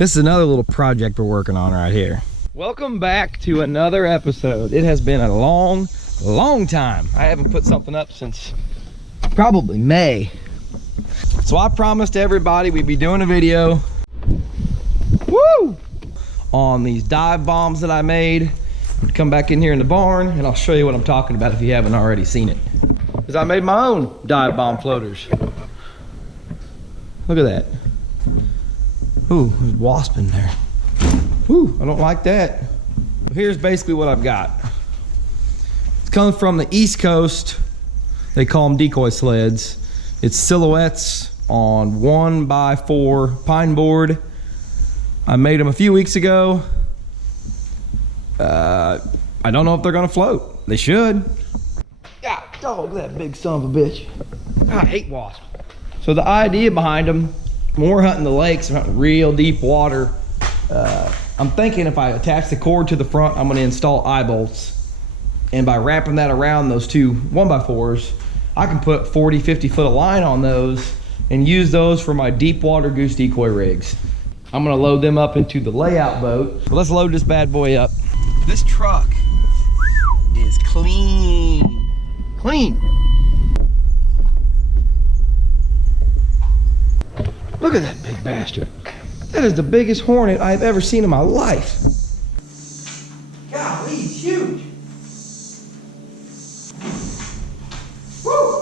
This is another little project we're working on right here. Welcome back to another episode. It has been a long time. I haven't put something up since probably May. So I promised everybody we'd be doing a video on these dive bombs that I made. I'm gonna come back in here in the barn and I'll show you what I'm talking about if you haven't already seen it. Because I made my own dive bomb floaters. Look at that. Ooh, there's a wasp in there. Ooh, I don't like that. Here's basically what I've got. It's coming from the East Coast. They call them decoy sleds. It's silhouettes on 1x4 pine board. I made them a few weeks ago. I don't know if they're gonna float. They should. Yeah, dog, that big son of a bitch. I hate wasps. So the idea behind them, when we're hunting the lakes, we're hunting real deep water, I'm thinking if I attach the cord to the front, I'm gonna install eye bolts. And by wrapping that around those two 1x4s, I can put 40, 50 foot of line on those and use those for my deep water goose decoy rigs. I'm gonna load them up into the layout boat. So let's load this bad boy up. This truck is clean. Look at that big bastard. That is the biggest hornet I've ever seen in my life. Golly, he's huge. Woo!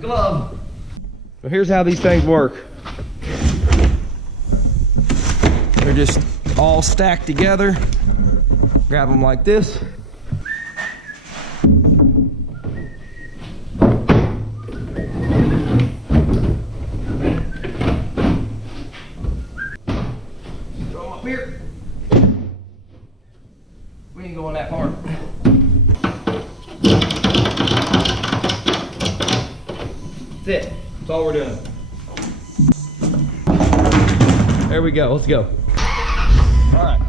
Glove. So here's how these things work. They're just all stacked together. Grab them like this. Throw them up here. We ain't going that hard. That's it. That's all we're doing. There we go. Let's go. All right.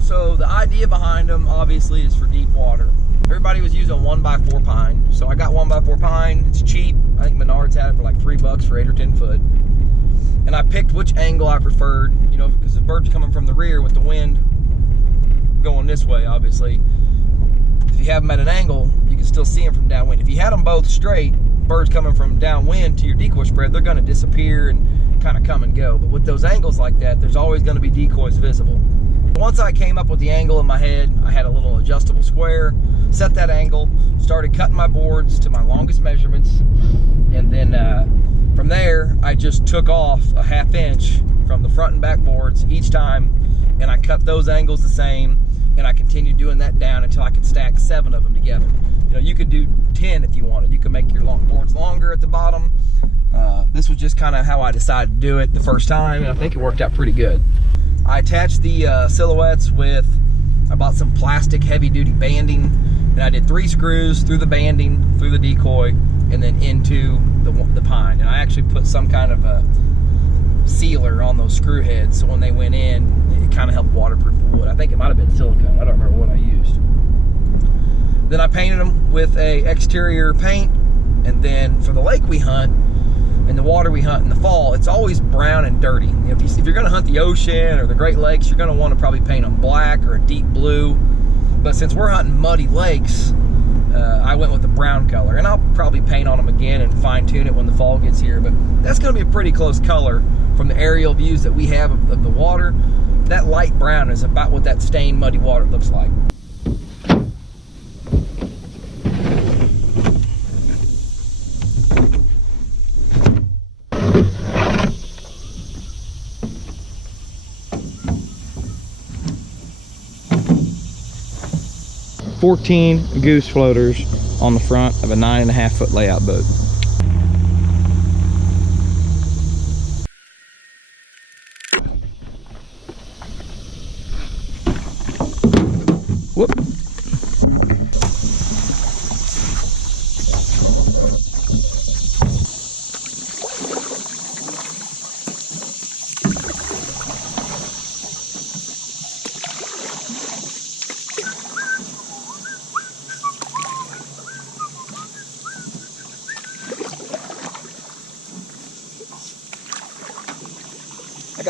So the idea behind them obviously is for deep water. Everybody was using 1x4 pine. So I got 1x4 pine. It's cheap. I think Menards had it for like $3 for 8 or 10 foot. And I picked which angle I preferred, you know, because the bird's coming from the rear with the wind going this way, obviously. If you have them at an angle, you can still see them from downwind. If you had them both straight, birds coming from downwind to your decoy spread, they're going to disappear and kind of come and go. But with those angles like that, there's always going to be decoys visible. Once I came up with the angle in my head, I had a little adjustable square, set that angle, started cutting my boards to my longest measurements, and then from there I just took off a 1/2 inch from the front and back boards each time, and I cut those angles the same, and I continued doing that down until I could stack 7 of them together. You know, you could do 10 if you wanted. You could make your long boards longer at the bottom. This was just kind of how I decided to do it the first time, and I think it worked out pretty good. I attached the silhouettes with, I bought some plastic heavy-duty banding, and I did 3 screws through the banding, through the decoy, and then into the pine. And I actually put some kind of a sealer on those screw heads, so when they went in, it kind of helped waterproof the wood. I think it might have been silicone. I don't remember what I used. Then I painted them with a exterior paint, and then for the lake we hunt and the water we hunt in the fall, it's always brown and dirty. You know, if you're going to hunt the ocean or the Great Lakes, you're going to want to probably paint them black or a deep blue. But since we're hunting muddy lakes, I went with the brown color, and I'll probably paint on them again and fine tune it when the fall gets here. But that's going to be a pretty close color from the aerial views that we have of the water. That light brown is about what that stained muddy water looks like. $14 goose floaters on the front of a 9.5 foot layout boat. Whoop.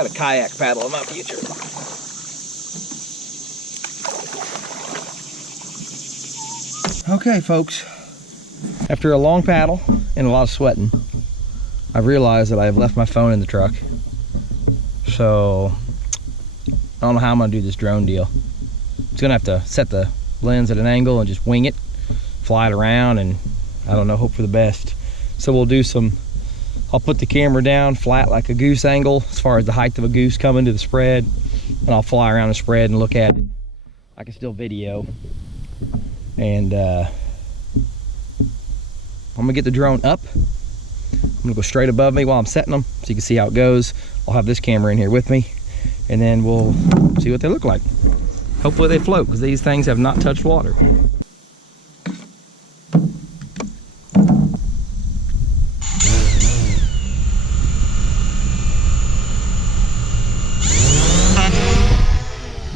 got a kayak paddle in my future. Okay, folks. After a long paddle and a lot of sweating, I've realized that I've left my phone in the truck. So I don't know how I'm gonna do this drone deal. It's gonna have to set the lens at an angle and just wing it, fly it around, and I don't know, hope for the best. So we'll do some, I'll put the camera down flat like a goose angle as far as the height of a goose coming to the spread, and I'll fly around the spread and look at it. I can still video. And I'm gonna get the drone up. I'm gonna go straight above me while I'm setting them so you can see how it goes. I'll have this camera in here with me, and then we'll see what they look like. Hopefully they float, because these things have not touched water.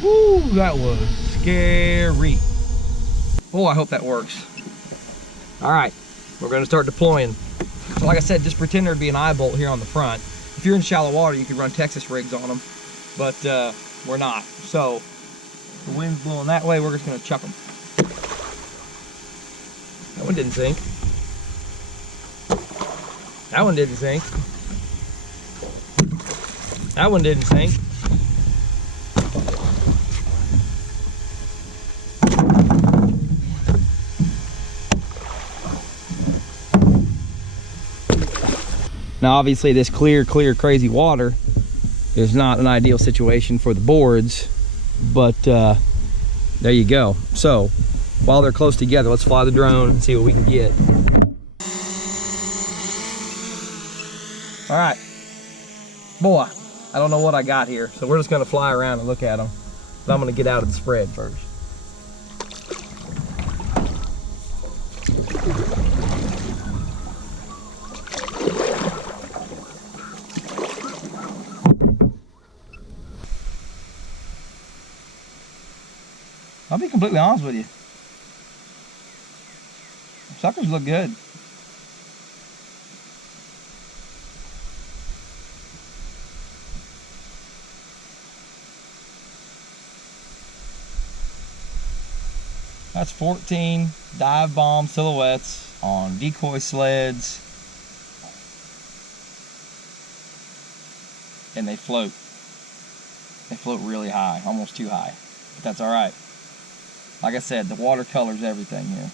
Woo, that was scary. Oh, I hope that works. All right, we're gonna start deploying. So like I said, just pretend there'd be an eye bolt here on the front. If you're in shallow water, you could run Texas rigs on them, but we're not. So the wind's blowing that way, we're just gonna chuck them. That one didn't sink. That one didn't sink. That one didn't sink. Now obviously this clear, crazy water is not an ideal situation for the boards, but there you go. So while they're close together, let's fly the drone and see what we can get. All right, boy, I don't know what I got here, so we're just gonna fly around and look at them, but I'm gonna get out of the spread first. I'll be completely honest with you. Suckers look good. That's 14 dive bomb silhouettes on decoy sleds. And they float. They float really high, almost too high. But that's all right. Like I said, the water colors everything here.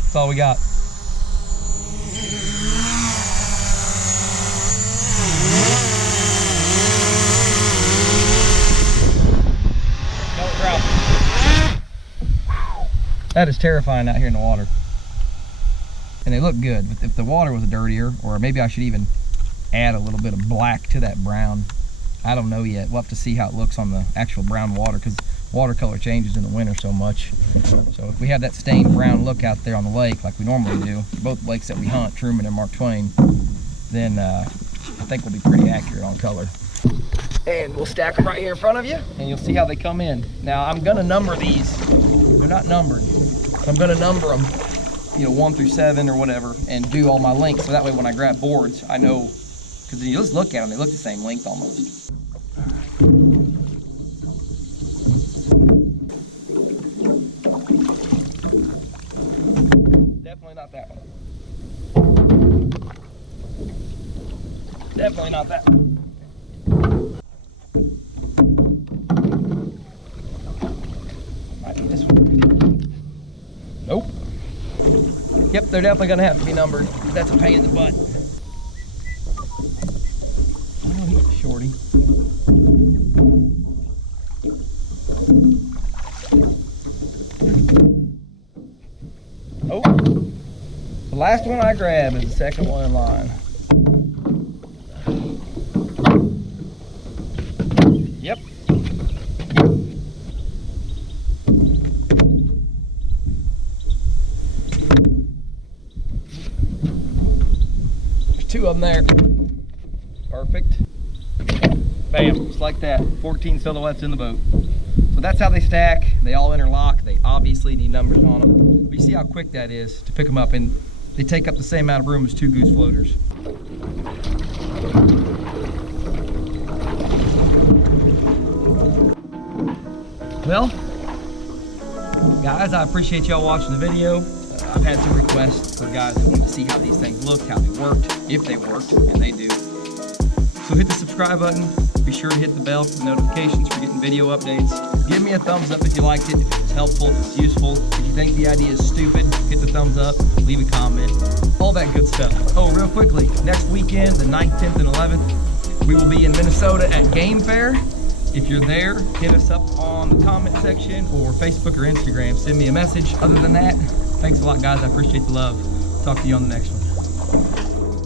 That's all we got. That is terrifying out here in the water. And they look good, but if the water was dirtier, or maybe I should even add a little bit of black to that brown. I don't know yet. We'll have to see how it looks on the actual brown water, because watercolor changes in the winter so much. So if we have that stained brown look out there on the lake like we normally do, both lakes that we hunt, Truman and Mark Twain, then I think we'll be pretty accurate on color. And we'll stack them right here in front of you, and you'll see how they come in. Now I'm gonna number these. They're not numbered. So I'm gonna number them, you know, 1 through 7 or whatever, and do all my links, so that way when I grab boards, I know, because you just look at them, they look the same length almost. Definitely not that one. Definitely not that one. Might be this one. Nope. Yep, they're definitely gonna have to be numbered. That's a pain in the butt. Oh, he's a shorty. Oh, the last one I grab is the second one in line. Yep. There's 2 of them there. Perfect. Bam, just like that. 14 silhouettes in the boat. So that's how they stack. They all interlock. They obviously need numbers on them. But you see how quick that is to pick them up. And They take up the same amount of room as 2 Goose floaters. Well, guys, I appreciate y'all watching the video. I've had some requests for guys that wanted to see how these things looked, how they worked, if they worked, and they do. So hit the subscribe button. Be sure to hit the bell for the notifications for getting video updates. Give me a thumbs up if you liked it, if it was helpful, if it's useful. If you think the idea is stupid, hit the thumbs up, leave a comment, all that good stuff. Oh, real quickly, next weekend, the 9th, 10th, and 11th, we will be in Minnesota at Game Fair. If you're there, hit us up on the comment section or Facebook or Instagram. Send me a message. Other than that, thanks a lot, guys. I appreciate the love. Talk to you on the next one.